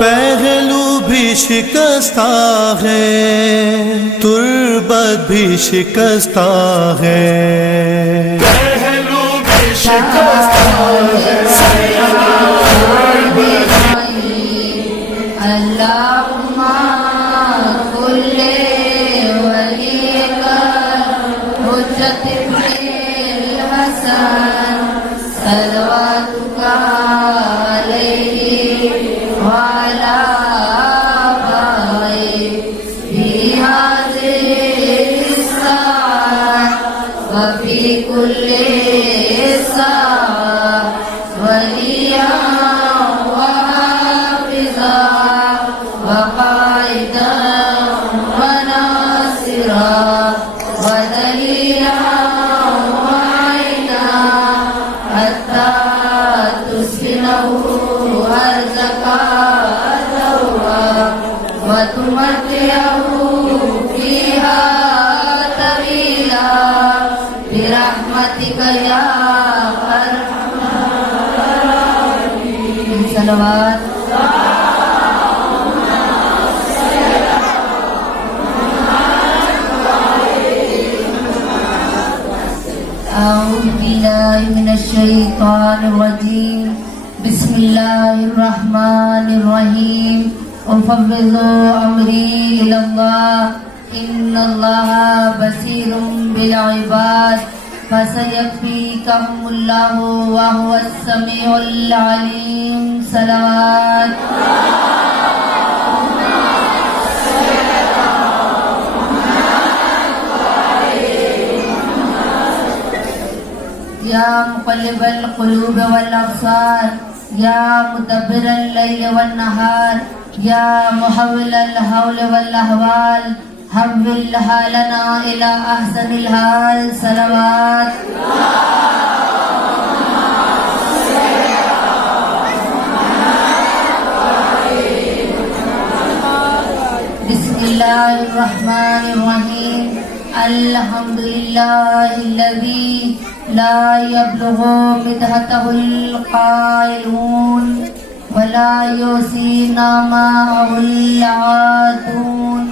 پہلو بھی شکستہ ہے، تربت بھی شکستہ ہے، پہلو بھی شکستہ ہے، اللہم کل ولیک حجت ابن الحسن صلواتک علیہ وعلی آبائہ فی ہذہ الساعة وفی کل ساعة ولیا وقائدا وناصرا ودليلا وعينا حتى تسكنه أرزك دورا وتمتعه فيها طويلا برحمتك يا أرحم الراحمين. صلوات. أعوذ بالله من الشيطان الرجيم. بسم الله الرحمن الرحيم. أفوض أمري إلى الله إن الله بصير بالعباد فسيكفيكهم الله وهو السميع العليم. صلوات. یا مقلب القلوب والابصار یا مدبر اللیل والنہار یا محول الحول والاحوال حول حالنا الى احسن الحال. صلوات. بسم اللہ الرحمن الرحیم. الحمد للہ الذی لا يبلغ مدحته القائلون ولا يحصي نعماءه العادون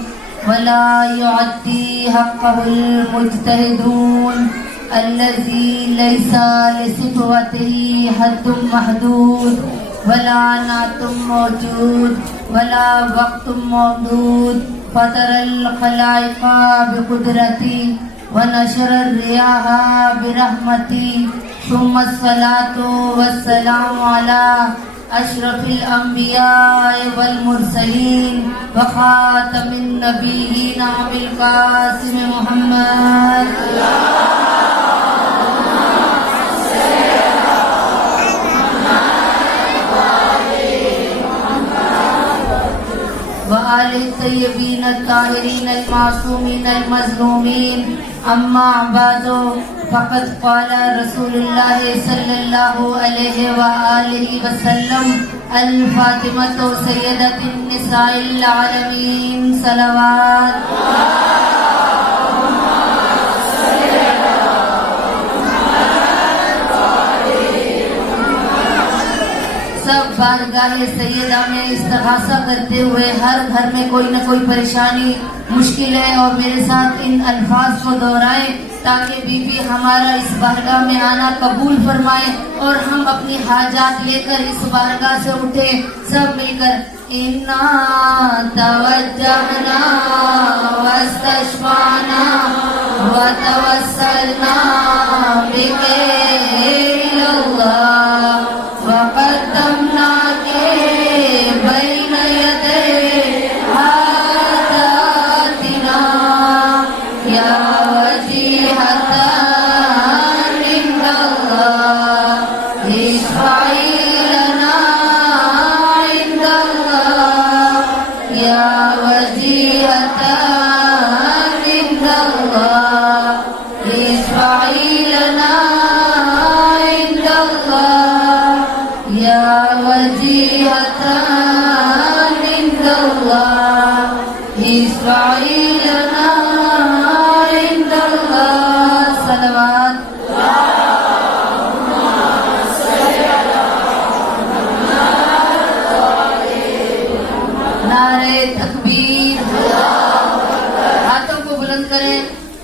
ولا يعدي حقه المجتهدون الذي ليس لصفته حد محدود ولا نعت موجود ولا وقت موجود فطر الخلائق بقدرتی ونشر الرياح برحمتي ثم الصلاة والسلام على أشرف الأنبياء والمرسلين وخاتم النبيين أبي القاسم محمد وآل الطيبين الطاهرين المعصومين المظلومين. أما بعد فقد قال رسول الله صلى الله عليه وآله وسلم الفاطمة سيدة النساء العالمين. صلوات. سب بارگاہ سیدہ میں استغاثہ کرتے ہوئے ہر گھر میں کوئی نہ کوئی پریشانی مشکل ہے اور میرے ساتھ ان الفاظ کو دہرائیں تاکہ بی بی ہمارا اس بارگاہ میں آنا قبول فرمائے اور ہم اپنی حاجات لے کر اس بارگاہ سے اٹھے سب مل کر. اِنَّا تَوَجَّهْنَا وَاسْتَشْفَعْنَا وَتَوَسَّلْنَا بِكَ إِلَى اللَّهِ وَقَدَّمْنَاكَ بَيْنَ يَدَيْ حَاجَاتِنَا يَا وَجِيهَةً عِنْدَ اللَّهِ اشْفَعِي لَنَا عِنْدَ اللَّهِ يَا وَجِيهَةً عِنْدَ اللَّهِ اشْفَعِي لَنَا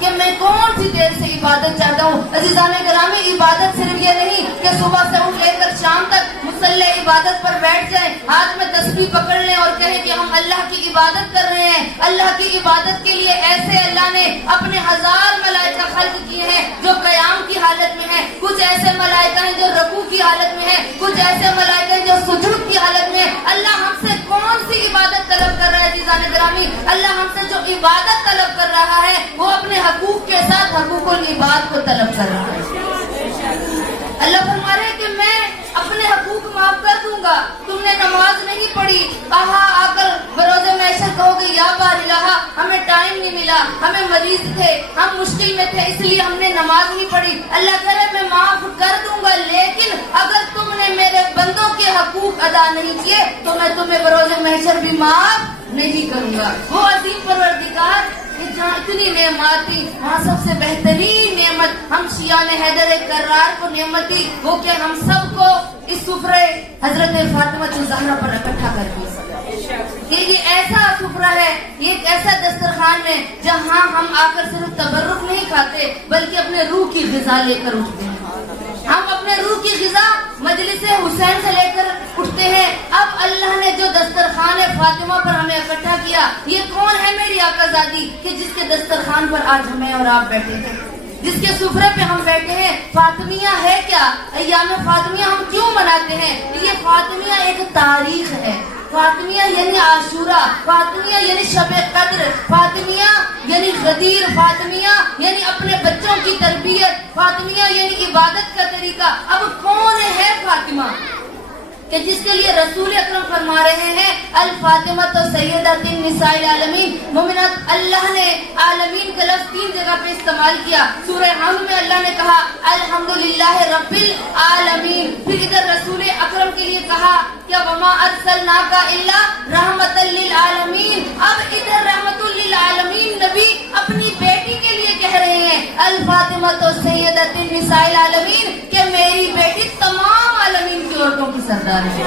کہ میں کون سی دیر سے عبادت چاہتا ہوں. عزیزان گرامی، عبادت صرف یہ نہیں کہ صبح سے اٹھ لے کر شام تک مصلی عبادت پر بیٹھ جائیں، ہاتھ میں تسبیح پکڑ لیں اور کہیں کہ ہم اللہ کی عبادت کر رہے ہیں. اللہ کی عبادت کے لیے ایسے اللہ نے اپنے 1000 ملائکہ خلق کیے ہیں جو قیام کی حالت میں ہیں، کچھ ایسے ملائکہ ہیں جو رکوع کی حالت میں ہیں، کچھ ایسے ملائکہ ہیں جو سجود کی حالت میں ہیں. اللہ ہم سے کون سی عبادت طلب کر رہا ہے عزیزان گرامی؟ اللہ ہم سے جو عبادت طلب کر رہا ہے وہ اپنے حقوق کے ساتھ حقوق العباد کو طلب کر رہا ہے. اللہ فرما رہے کہ میں اپنے حقوق معاف کر دوں گا. تم نے نماز نہیں پڑھی، کہا آ کر بروز محشر کہو گے یا بار الہ ہمیں ٹائم نہیں ملا، ہمیں مریض تھے، ہم مشکل میں تھے، اس لیے ہم نے نماز نہیں پڑھی. اللہ کہہ رہے میں معاف کر دوں گا، لیکن اگر تم نے میرے بندوں کے حقوق ادا نہیں کیے تو میں تمہیں بروز محشر بھی معاف نہیں کروں گا. وہ عظیم پروردگار جہاں اتنی نعمت تھی، وہاں سب سے بہترین نعمت ہم شیعان حیدر کرار کو نعمت دی، وہ کہ ہم سب کو اس سفرے حضرت فاطمہ الزہرا پر اکٹھا کر دیا. کہ یہ ایسا سفرہ ہے، یہ ایک ایسا دسترخوان ہے جہاں ہم آ کر صرف تبرک نہیں کھاتے بلکہ اپنے روح کی غذا لے کر اٹھتے ہیں. ہم اپنے روح کی غذا مجلس حسین سے لے کر اٹھتے ہیں. اب اللہ نے جو دسترخوان فاطمہ پر ہمیں اکٹھا کیا، یہ کون ہے میری آقا زادی کہ جس کے دسترخوان پر آج ہمیں اور آپ بیٹھے ہیں، جس کے سفرے پہ ہم بیٹھے ہیں. فاطمیہ ہے کیا؟ ایام فاطمیہ ہم کیوں مناتے ہیں؟ یہ فاطمیہ ایک تاریخ ہے. فاطمیہ یعنی عاشورہ، فاطمیہ یعنی شب قدر، فاطمیہ یعنی غدیر، فاطمیہ یعنی اپنے بچوں کی تربیت، فاطمیہ یعنی عبادت کا طریقہ. اب کون ہے فاطمہ کہ جس کے لیے رسول اکرم فرما رہے ہیں الفاطمہ تو سیدۃ النساء العالمین. مومنات، اللہ نے عالمین کا لفظ 3 جگہ پہ استعمال کیا. سورہ حمد میں اللہ نے کہا الحمدللہ رب العالمین، پھر ادھر رسول اکرم کے لیے کہا کہ وما ارسلناک الا رحمۃ للعالمین. اب ادھر رحمۃ للعالمین نبی اپنی بیٹی کے لیے کہہ رہے ہیں الفاطمہ تو سیدۃ النساء العالمین، کہ میری بیٹی تمام عالمین کی عورتوں کی سردار ہے،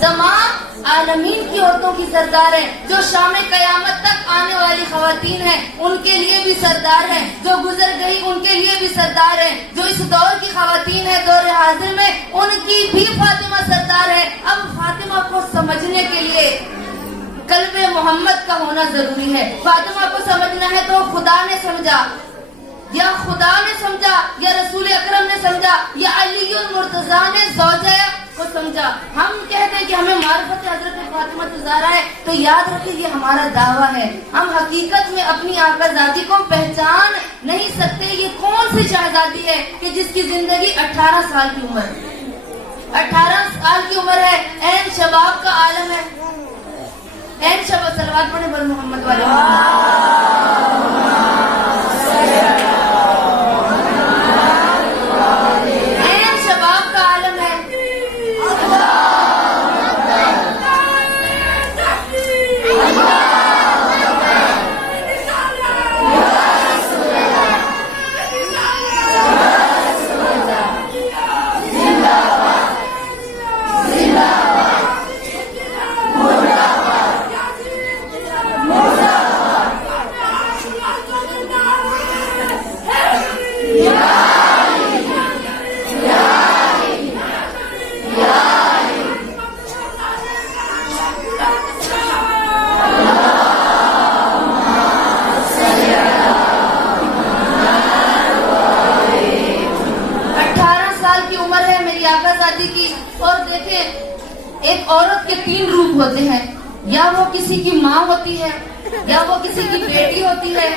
تمام عالمین کی عورتوں کی سردار ہے. جو شام قیامت تک آنے والی خواتین ہیں ان کے لیے بھی سردار ہے، جو گزر گئی ان کے لیے بھی سردار ہے، جو اس دور کی خواتین ہیں دور حاضر میں ان کی بھی فاطمہ سردار ہے. اب فاطمہ کو سمجھنے کے لیے قلب محمد کا ہونا ضروری ہے. فاطمہ کو سمجھنا ہے تو خدا نے سمجھا، یا خدا نے سمجھا، یا رسول اکرم نے سمجھا، یا علی المرتضیٰ نے زوجہ کو سمجھا. ہم کہتے ہیں کہ ہمیں معرفت حضرت فاطمہ الزہرا ہے، تو یاد رکھیں یہ ہمارا دعویٰ ہے. ہم حقیقت میں اپنی آقا زادی کو پہچان نہیں سکتے. یہ کون سی شہزادی ہے کہ جس کی زندگی 18 سال کی عمر ہے، 18 سال کی عمر ہے، عین شباب کا عالم ہے. عین شباب، صلوات پڑھیں بر محمد والے کی. اور دیکھیں ایک عورت کے 3 روپ ہوتے ہیں، یا وہ کسی کی ماں ہوتی ہے، یا وہ کسی کی بیٹی ہوتی ہے،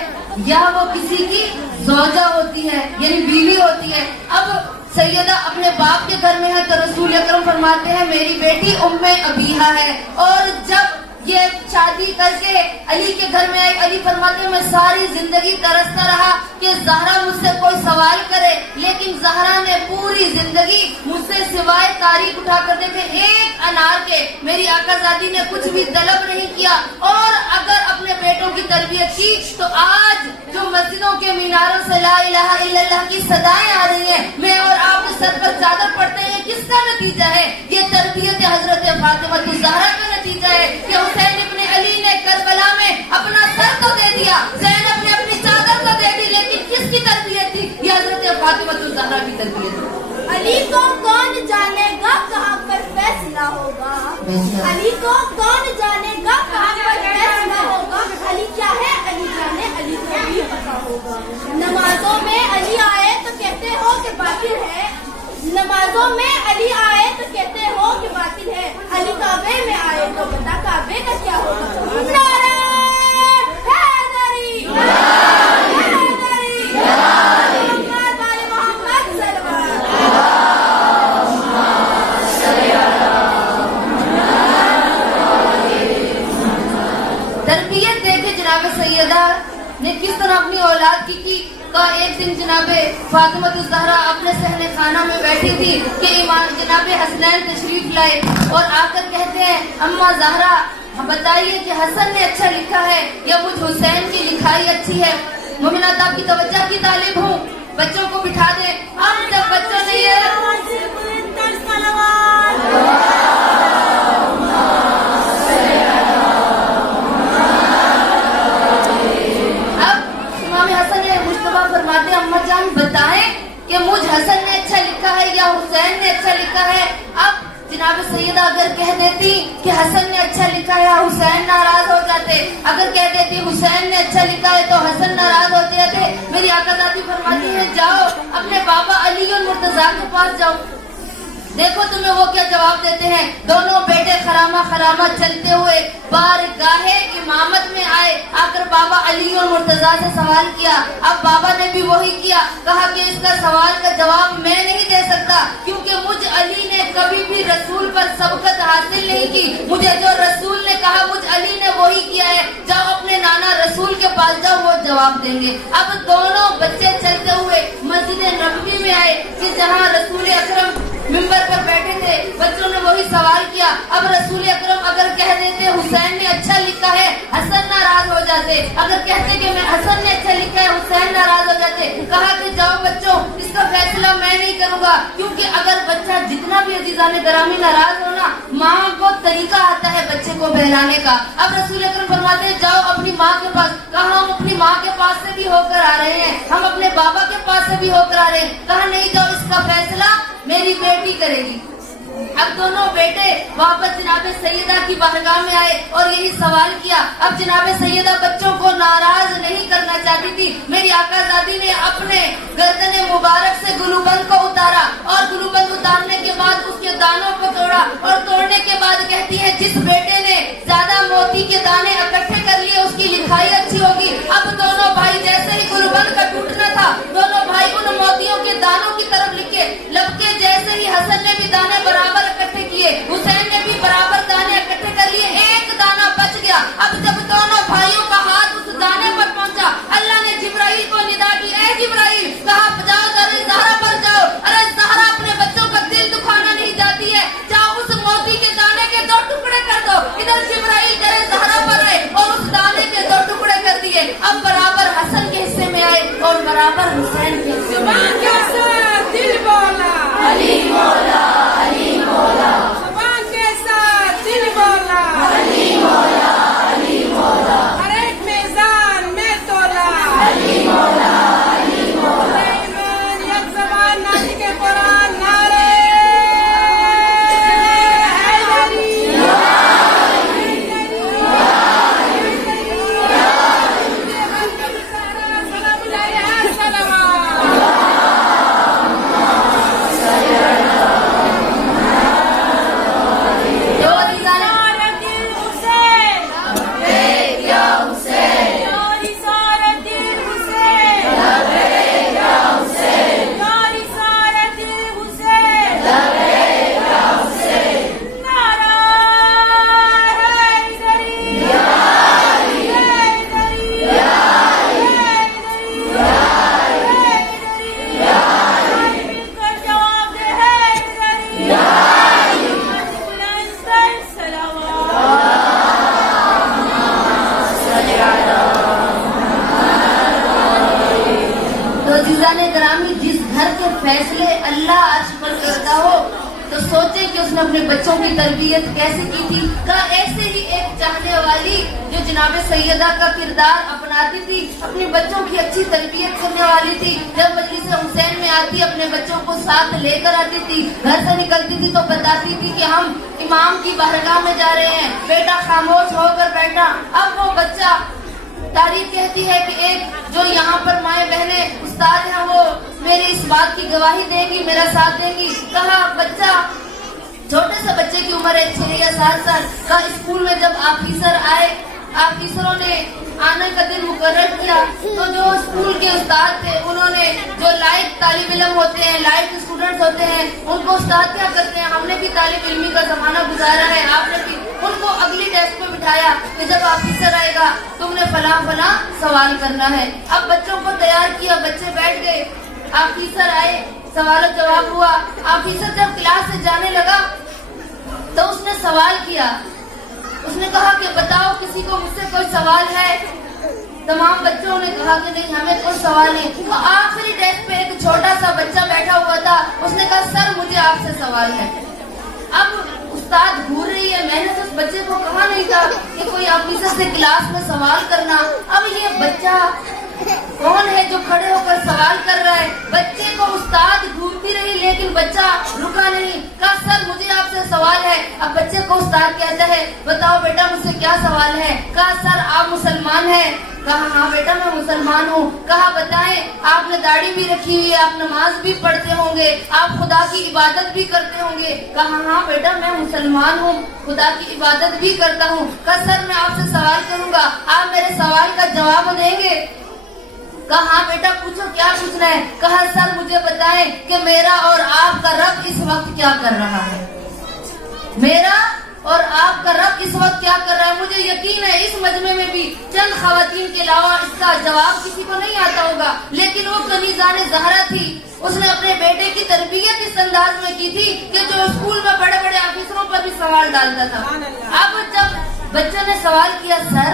یا وہ کسی کی زوجہ ہوتی ہے یعنی بیوی ہوتی ہے. اب سیدہ اپنے باپ کے گھر میں ہے تو رسول اکرم فرماتے ہیں میری بیٹی ام ابیہا ہے. اور جب یہ شادی کر کے علی کے گھر میں آئی، علی فرماتے ہیں میں ساری زندگی ترستا رہا کہ زہرا مجھ سے کوئی سوال کرے، لیکن زہرا نے پوری زندگی مجھ سے سوائے تاریخ اٹھا کر دیکھے ایک انار کے میری آقا زادی نے کچھ بھی طلب نہیں کیا. اور اگر اپنے بیٹوں کی تربیت کی تو آج جو مسجدوں کے میناروں سے لا الہ الا اللہ کی صدائیں آ رہی ہیں، میں اور آپ سر پر چادر پڑتے ہیں، کس کا نتیجہ ہے؟ یہ تربیت حضرت فاطمہ الزہرا کا نتیجہ ہے کہ حسین ابن علی نے کربلا میں اپنا سر تو دے دیا، زینب نے اپنی چادر تو دے الزہرا کی تربیت ہو. علی کو کون جانے گا کہاں پر فیصلہ ہوگا, علی کو کون جانے گا کہاں پر فیصلہ ہوگا, علی کیا ہے علی جانے علی کو بھی پتا ہوگا. نمازوں میں علی آئے تو کہتے ہو کہ باطل ہے, نمازوں میں علی آئے تو کہتے ہو کہ باطل ہے, علی کعبے میں آئے تو بتا کعبے کا کیا ہوگا. نعرہ حیدری, حیدری, محمد آل محمد صلوات. تربیت دیکھے جناب سیدہ نے کس طرح اپنی اولاد کی کا ایک دن جناب فاطمہ الزہرا اپنے صحن خانہ میں بیٹھی تھی کہ جناب حسنین تشریف لائے اور آ کر کہتے ہیں اماں زہرا بتائیے کہ حسن نے اچھا لکھا ہے یا مجھ حسین کی لکھائی اچھی ہے. مومنات آپ کی توجہ کی طالب ہوں, بچوں کو بٹھا دیں. اب جب بچوں نے یہ فرماتے اماں جان بتائیں کہ مجھ حسن نے اچھا لکھا ہے یا حسین نے اچھا لکھا ہے. اب جناب سیدہ اگر کہہ دیتی کہ حسن نے اچھا لکھا ہے حسین ناراض ہو جاتے, اگر کہہ دیتی حسین نے اچھا لکھا ہے تو حسن ناراض ہو جاتے. میری آقا ذاتی فرماتی ہے جاؤ اپنے بابا علی المرتضیٰ کے پاس جاؤ, دیکھو تمہیں وہ کیا جواب دیتے ہیں. دونوں بیٹے خرامہ خرامہ چلتے ہوئے بارگاہ امامت میں آئے, آ کر بابا علی اور مرتضیٰ سے سوال کیا. اب بابا نے بھی وہی کیا, کہا کہ اس کا سوال کا جواب میں نہیں دے سکتا کیونکہ مجھ علی نے کبھی بھی رسول پر سبقت حاصل نہیں کی. مجھے جو رسول نے کہا مجھ علی نے وہی کیا ہے. جاؤ اپنے نانا رسول کے پاس جاؤ, وہ جواب دیں گے. اب دونوں بچے چلتے ہوئے مسجد نبوی میں آئے کہ جہاں رسول اکرم ممبر پر بیٹھے تھے. بچوں نے وہی سوال کیا. اب رسول اکرم اگر کہہ دیتے حسین نے اچھا لکھا ہے حسن ناراض ہو جاتے, اگر کہتے کہ میں حسن نے اچھا لکھا ہے حسین ناراض ہو جاتے. کہا کہ جاؤ بچوں اس کا فیصلہ میں نہیں کروں گا کیونکہ اگر بچہ جتنا بھی عزیزان گرامی ناراض ہونا ماں کو طریقہ آتا ہے بچے کو بہلانے کا. اب رسول اکرم فرماتے ہیں جاؤ اپنی ماں کے پاس. کہا ہم اپنی ماں کے پاس سے بھی ہو کر آ رہے ہیں, ہم اپنے بابا کے پاس سے بھی ہو کر آ رہے ہیں. کہا نہیں جاؤ اس کا فیصلہ میری بیٹی کرے گی. اب دونوں بیٹے واپس جناب سیدہ کی بارگاہ میں آئے اور یہی سوال کیا. اب جناب سیدہ بچوں کو ناراض نہیں کرنا چاہتی تھی. میری آقا زادی نے اپنے گردن مبارک سے گلوبند کو اتارا اور گلوبند اتارنے کے بعد اس کے دانوں کو توڑا اور توڑنے کے بعد کہتی ہے جس بیٹے نے زیادہ موتی کے دانے اکٹھے کر لیے اس کی لکھائی اچھی ہوگی. اب دونوں بھائی جیسے ہی گلوبند کا ٹوٹنا تھا دونوں بھائی ان موتیوں کے دانوں کی طرف لکھے. لبکے جیسے ہی حسن نے بھی دانے برابر اکٹھے کیے, حسین نے بھی برابر دانے اکٹھے کر لیے, ایک دانہ بچ گیا. اب جب دونوں بھائیوں کا ہاتھ اس دانے پر پہنچا اللہ نے جبرائیل کو ندا کی, اے جبرائیل, کہا جاؤ ذرا زہرا پر جاؤ. ارے زہرا اپنے بچوں کا دل دکھانا نہیں جاتی ہے, جاؤ اس موتی کے دانے کے 2 ٹکڑے کر دو. ادھر جبرائیل کرے زہرا پر آئے اور اس دانے کے 2 ٹکڑے کر دیے. اب برابر حسن کے حصے میں آئے اور برابر حسین کے حصے میں آئے. دل بولا علی مولا علی مولا, زبان کے ساتھ دل بولا علی مولا علی مولا, ہر ایک میزان میں تولا علی مولا علی مولا. ایمان یک زبان ناطق قرآن نعرے حیدری سلام علیہ صلوات. فیصلے اللہ عرش پر کرتا ہو تو سوچیں کہ اس نے اپنے بچوں کی تربیت کیسے کی تھی. کہا ایسے ہی ایک چاہنے والی جو جناب سیدہ کا کردار اپناتی تھی, اپنے بچوں کی اچھی تربیت کرنے والی تھی, جب مجلس حسین میں آتی اپنے بچوں کو ساتھ لے کر آتی تھی, گھر سے نکلتی تھی تو بتاتی تھی کہ ہم امام کی بارگاہ میں جا رہے ہیں, بیٹا خاموش ہو کر بیٹھا. اب وہ بچہ, تاریخ کہتی ہے کہ ایک جو یہاں پر مائیں بہنیں استاد ہیں وہ میری اس بات کی گواہی دیں گی, میرا ساتھ دیں گی. کہا بچہ, چھوٹے سے بچے کی عمر ہے 6 یا 7 سال. کہا اسکول میں جب آفیسر آئے, آفیسروں نے آنے کا دن مقرر کیا تو جو اسکول کے استاد تھے انہوں نے, جو لائق طالب علم ہوتے ہیں, لائق اسٹوڈنٹس ہوتے ہیں, ان کو استاد کیا کرتے ہیں, ہم نے بھی طالب علمی کا زمانہ گزارا ہے, آپ نے بھی, ان کو اگلی ڈیسک پہ بٹھایا کہ جب آفیسر آئے گا تم نے فلاں فلاں سوال کرنا ہے. اب بچوں کو تیار کیا, بچے بیٹھ گئے, آفیسر آئے, سوال و جواب ہوا. آفیسر جب کلاس سے جانے لگا تو اس نے سوال کیا, اس نے کہا کہ بتاؤ کسی کو مجھ سے کوئی سوال ہے. تمام بچوں نے کہا کہ نہیں ہمیں کوئی سوال نہیں. تو آخری ڈیسک پہ ایک چھوٹا سا بچہ بیٹھا ہوا تھا, اس نے کہا سر مجھے آپ سے سوال ہے. اب استاد گھور رہی ہے, میں نے تو اس بچے کو کہا نہیں تھا کہ کوئی آفیسر سے کلاس میں سوال کرنا. اب یہ بچہ کون ہے جو کھڑے ہو کر سوال کر رہا ہے؟ بچے کو استاد گھورتی رہی لیکن بچہ رکا نہیں. کہا سر مجھے آپ سے سوال ہے. اب بچے کو استاد کہتا ہے بتاؤ بیٹا مجھ سے کیا سوال ہے. کہا سر آپ مسلمان ہیں. کہا ہاں بیٹا میں مسلمان ہوں. کہا بتائیں آپ نے داڑھی بھی رکھی ہوئی ہے, آپ نماز بھی پڑھتے ہوں گے, آپ خدا کی عبادت بھی کرتے ہوں گے. کہا ہاں بیٹا میں مسلمان ہوں, خدا کی عبادت بھی کرتا ہوں. کہا سر میں آپ سے سوال کروں گا, آپ میرے سوال کا جواب دیں گے. کہا ہاں بیٹا پوچھو کیا پوچھنا ہے. کہا سر مجھے بتائیں کہ میرا اور آپ کا رب اس وقت کیا کر رہا ہے. میرا اور آپ کا رب اس وقت کیا کر رہا ہے. مجھے یقین ہے اس مجمع میں بھی چند خواتین کے علاوہ اس کا جواب کسی کو نہیں آتا ہوگا, لیکن وہ کنیزان زہرا تھی. اس نے اپنے بیٹے کی تربیت اس انداز میں کی تھی کہ جو اسکول میں بڑے بڑے آفیسروں پر بھی سوال ڈالتا تھا. اب جب بچے نے سوال کیا, سر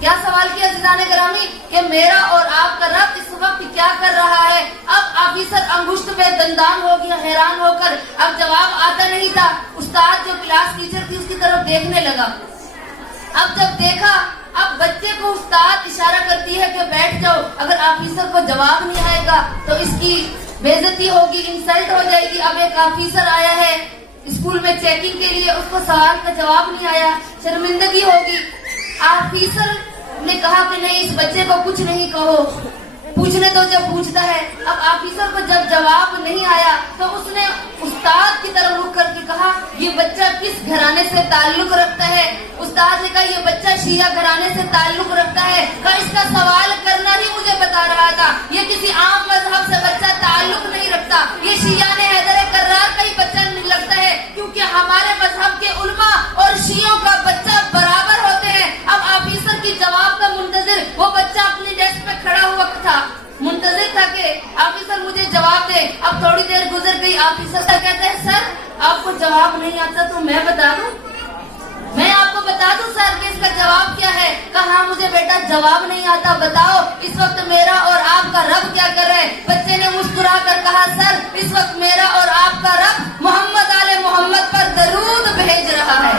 کیا سوال کیا عزیزان گرامی, کہ میرا اور آپ کا رب اس وقت کیا کر رہا ہے. اب آفیسر انگشت پہ دندان ہو گیا, حیران ہو کر, اب جواب آتا نہیں تھا. استاد جو کلاس ٹیچر تھی اس کی طرف دیکھنے لگا. اب جب دیکھا, اب بچے کو استاد اشارہ کرتی ہے کہ بیٹھ جاؤ, اگر آفیسر کو جواب نہیں آئے گا تو اس کی بے عزتی ہوگی, انسلٹ ہو جائے گی. اب ایک آفیسر آیا ہے اسکول میں چیکنگ کے لیے, اس کو سوال کا جواب نہیں آیا, شرمندگی ہوگی. آفیسر نے کہا کہ نہیں اس بچے کو کچھ نہیں کہو, پوچھنے تو جب پوچھتا ہے. اب آفیسر کو جب جواب نہیں آیا تو اس نے استاد کی طرف رخ کر کے کہا یہ بچہ کس گھرانے سے تعلق رکھتا ہے. استاد نے کہا یہ بچہ شیعہ گھرانے سے تعلق رکھتا ہے. کہا اس کا سوال کرنا ہی مجھے بتا رہا تھا, یہ کسی عام مذہب سے بچہ تعلق نہیں رکھتا, یہ شیعہ نے حیدر کرار کا ہی بچہ نہیں لگتا ہے, کیونکہ ہمارے مذہب کے علماء اور شیعوں کا بچہ برابر ہوتے ہیں. اب آفیسر کی جواب کا منتظر وہ بچہ اپنی ڈیسک پہ کھڑا ہوا تھا, منتظر تھا کہ آفیسر مجھے جواب دے. اب تھوڑی دیر گزر گئی, آفیسر سے کہتا ہے سر آپ کو جواب نہیں آتا تو میں بتا دوں, میں آپ کو بتا دوں سر کہ اس کا جواب کیا ہے. کہا مجھے بیٹا جواب نہیں آتا, بتاؤ اس وقت میرا اور آپ کا رب کیا کر رہا ہے. بچے نے مسکرا کر کہا سر اس وقت میرا اور آپ کا رب محمد آل محمد پر درود بھیج رہا ہے.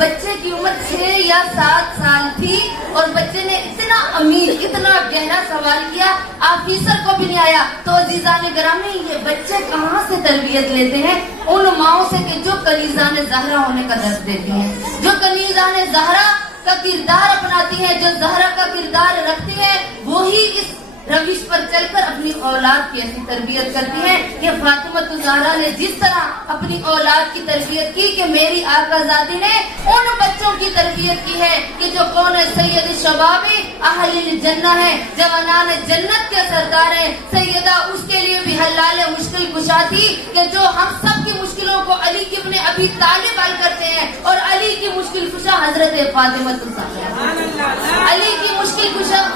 بچے کی عمر 6 یا 7 سال تھی اور بچے نے اتنا امیر, اتنا گہرا سوال کیا, آفیسر کو بھی نہیں آیا. تو عزیزان گرامی یہ بچے کہاں سے تربیت لیتے ہیں؟ ان ماؤں سے کہ جو کنیزان زہرا ہونے کا درس دیتی ہیں, جو کنیزان زہرا کا کردار اپناتی ہیں, جو زہرا کا کردار رکھتی ہیں, وہی اس روش پر چل کر اپنی اولاد کی ایسی تربیت کرتی ہے کہ فاطمہ الزہرا نے جس طرح اپنی اولاد کی تربیت کی کہ میری آقا زادی نے ان بچوں کی تربیت کی ہے کہ جو کون ہے سید شباب اہل الجنہ ہے, جوانان جنت کے سردار ہیں. سیدہ اس کے لیے بھی حلال مشکل کشا تھی کہ جو ہم سب کی مشکلوں کو علی ابن ابی طالب حل کرتے ہیں, اور علی کی مشکل کشا حضرت فاطمہ الزہرا. علی کی مشکل کشا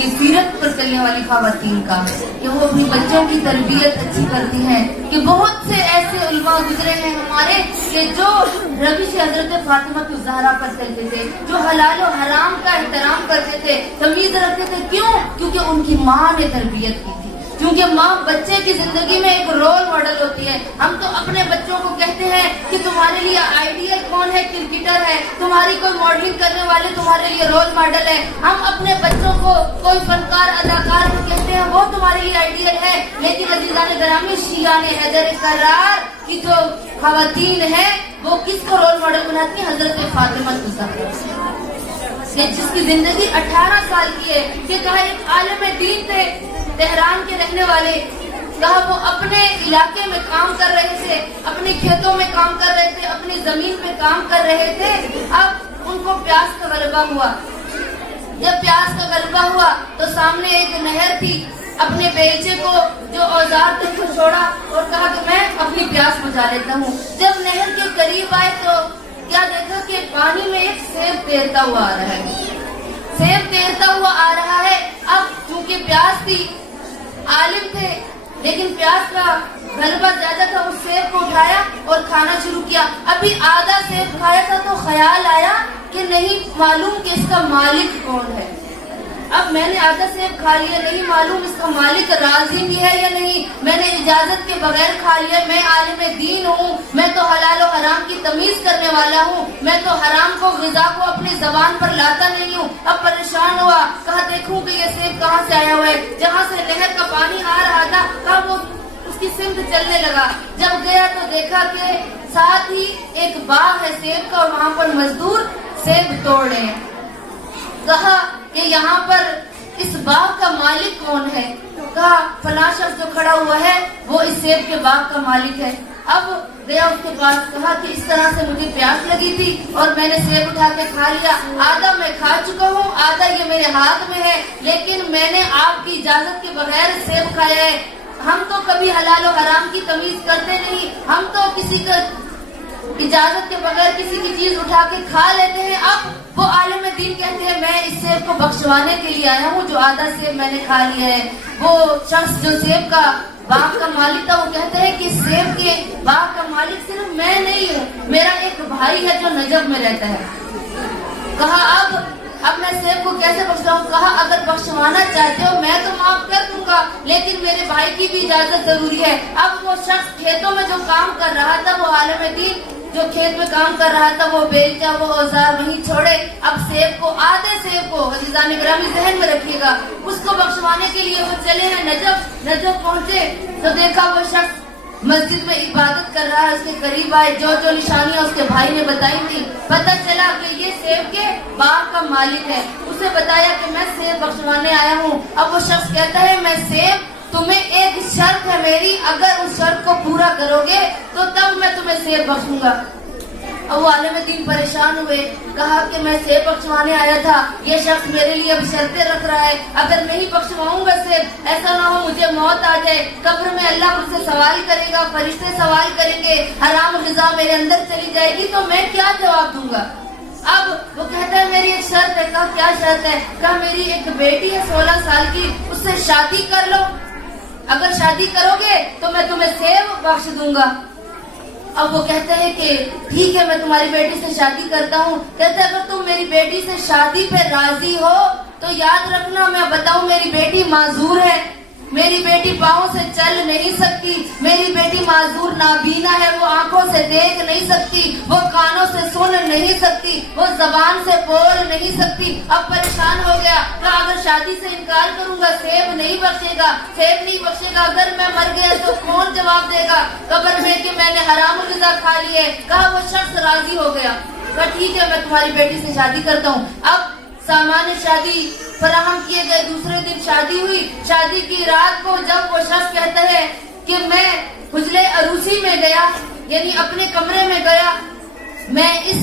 کہ سیرت پر چلنے والی خواتین کا، کہ وہ اپنی بچوں کی تربیت اچھی کرتی ہیں، کہ بہت سے ایسے علماء گزرے ہیں ہمارے کہ جو روش حضرت فاطمہ الزہرا پر چلتے تھے، جو حلال و حرام کا احترام کرتے تھے، تمیز رکھتے تھے. کیوں؟ کیونکہ ان کی ماں نے تربیت کی تھی. کیونکہ ماں بچے کی زندگی میں ایک رول ماڈل ہوتی ہے. ہم تو اپنے بچوں کو کہتے ہیں کہ تمہارے لیے آئیڈیل کون ہے؟ کرکٹر ہے. تمہاری کوئی ماڈلنگ کرنے والے تمہارے لیے رول ماڈل ہے. ہم اپنے بچوں کو کوئی فنکار اداکار کو کہتے ہیں وہ تمہارے لیے آئیڈیل ہے. لیکن عزیزان گرامی، شیعان حیدر کرار کی جو خواتین ہیں وہ کس کو رول ماڈل بناتی ہیں؟ حضرت فاطمہ الزہرا، جس کی زندگی 18 سال کی ہے. کہ کہا ایک عالم دین تھے، تہران کے رہنے والے، کہا وہ اپنے علاقے میں کام کر رہے تھے، اپنے کھیتوں میں کام کر رہے تھے، اپنی زمین پہ کام کر رہے تھے. اب ان کو پیاس کا غلبہ ہوا. جب پیاس کا غلبہ ہوا تو سامنے ایک نہر تھی. اپنے بیلچے کو جو اوزار تھے کو چھوڑا اور کہا کہ میں اپنی پیاس بجھا لیتا ہوں. جب نہر کے قریب آئے تو کیا دیکھا کہ پانی میں ایک سیب تیرتا ہوا آ رہا ہے. سیب تیرتا ہوا آ رہا ہے. اب چونکہ پیاس تھی، عالم تھے، لیکن پیاس کا غلبہ زیادہ تھا. اس سیب کو اٹھایا اور کھانا شروع کیا. ابھی آدھا سیب کھایا تھا تو خیال آیا کہ نہیں معلوم کہ اس کا مالک کون ہے. اب میں نے آدھا سیب کھا لیا، نہیں معلوم اس کا مالک راضی بھی ہے یا نہیں. میں نے اجازت کے بغیر کھا لیا. میں عالم دین ہوں، میں تو حلال و حرام کی تمیز کرنے والا ہوں، میں تو حرام کو غذا کو اپنی زبان پر لاتا نہیں ہوں. اب پریشان ہوا، کہا دیکھوں کہ یہ سیب کہاں سے آیا ہوا ہے. جہاں سے نہر کا پانی آ رہا تھا کہا وہ اس کی سمت چلنے لگا. جب گیا تو دیکھا کہ ساتھ ہی ایک باغ ہے سیب کا اور وہاں پر مزدور سیب توڑ رہے ہیں. کہا کہ یہاں پر اس باغ کا مالک کون ہے؟ کہا فلاں شخص جو کھڑا ہوا ہے وہ اس سیب کے باغ کا مالک ہے. اب گیا اس کے پاس، کہا کہ اس طرح سے مجھے پیاس لگی تھی اور میں نے سیب اٹھا کے کھا لیا. آدھا میں کھا چکا ہوں، آدھا یہ میرے ہاتھ میں ہے، لیکن میں نے آپ کی اجازت کے بغیر سیب کھایا ہے. ہم تو کبھی حلال و حرام کی تمیز کرتے نہیں. ہم تو کسی کا اجازت کے بغیر کسی کی چیز اٹھا کے کھا لیتے ہیں. اب وہ عالم دین کہتے ہیں میں اس سیب کو بخشوانے کے لیے آیا ہوں جو آدھا سیب میں نے کھا لیا ہے. وہ شخص جو سیب کا باغ کا مالک تھا وہ کہتے ہیں کہ سیب کے باغ کا مالک صرف میں نہیں ہوں، میرا ایک بھائی ہے جو نجف میں رہتا ہے. کہا اب میں سیب کو کیسے بخشواؤں؟ کہا اگر بخشوانا چاہتے ہو میں تو معاف کر دوں گا، لیکن میرے بھائی کی بھی اجازت ضروری ہے. اب وہ شخص کھیتوں میں جو کام کر رہا تھا، وہ عالم دین جو کھیت میں کام کر رہا تھا، وہ بیلچا وہ اوزار وہیں چھوڑے. اب سیب کو، آدھے سیب کو، عزیزان گرامی ذہن میں رکھیے گا، اس کو بخشوانے کے لیے وہ چلے ہیں نجف پہنچے تو دیکھا وہ شخص مسجد میں عبادت کر رہا ہے. اس کے قریب آئے، جو نشانیاں اس کے بھائی نے بتائی تھی، پتہ چلا کہ یہ سیب کے باغ کا مالک ہے. اسے بتایا کہ میں سیب بخشوانے آیا ہوں. اب وہ شخص کہتا ہے میں سیب، تمہیں ایک شرط ہے میری، اگر اس شرط کو پورا کرو گے تو تب میں تمہیں سیب بخشوں گا. اب وہ عالم دین پریشان ہوئے، کہا کہ میں سیب بخشوانے آیا تھا، یہ شخص میرے لیے اب شرطیں رکھ رہا ہے، اگر نہیں بخشواؤں گا سیب، ایسا نہ ہو مجھے موت آ جائے، قبر میں اللہ مجھ سے سوال کرے گا، فرشتے سوال کریں گے، حرام غذا میرے اندر چلی جائے گی تو میں کیا جواب دوں گا. اب وہ کہتا ہے میری ایک شرط ہے. کہا کیا شرط ہے؟ کہا میری ایک بیٹی ہے 16 سال کی، اس سے شادی کر لو، اگر شادی کرو گے تو میں تمہیں سیب بخش دوں گا. اب وہ کہتے ہیں کہ ٹھیک ہے میں تمہاری بیٹی سے شادی کرتا ہوں. کہتے ہیں اگر تم میری بیٹی سے شادی پہ راضی ہو تو یاد رکھنا میں بتاؤں میری بیٹی معذور ہے، میری بیٹی پاؤں سے چل نہیں سکتی، میری بیٹی معذور نابینا ہے، وہ آنکھوں سے دیکھ نہیں سکتی، وہ کانوں سے سن نہیں سکتی، وہ زبان سے بول نہیں سکتی. اب پریشان ہو گیا، کہا اگر شادی سے انکار کروں گا سیب نہیں بخشے گا، سیب نہیں بخشے گا، اگر میں مر گیا تو کون جواب دے گا قبر میں کہ میں نے حرام غذا کھا لی ہے. کہا وہ شخص راضی ہو گیا، کہا ٹھیک ہے میں تمہاری بیٹی سے شادی کرتا ہوں. اب سامان شادی فراہم کیے گئے. دوسرے دن شادی ہوئی. شادی کی رات کو جب وہ شخص کہتا ہے کہ میں حجرے عروسی میں گیا، یعنی اپنے کمرے میں گیا، میں اس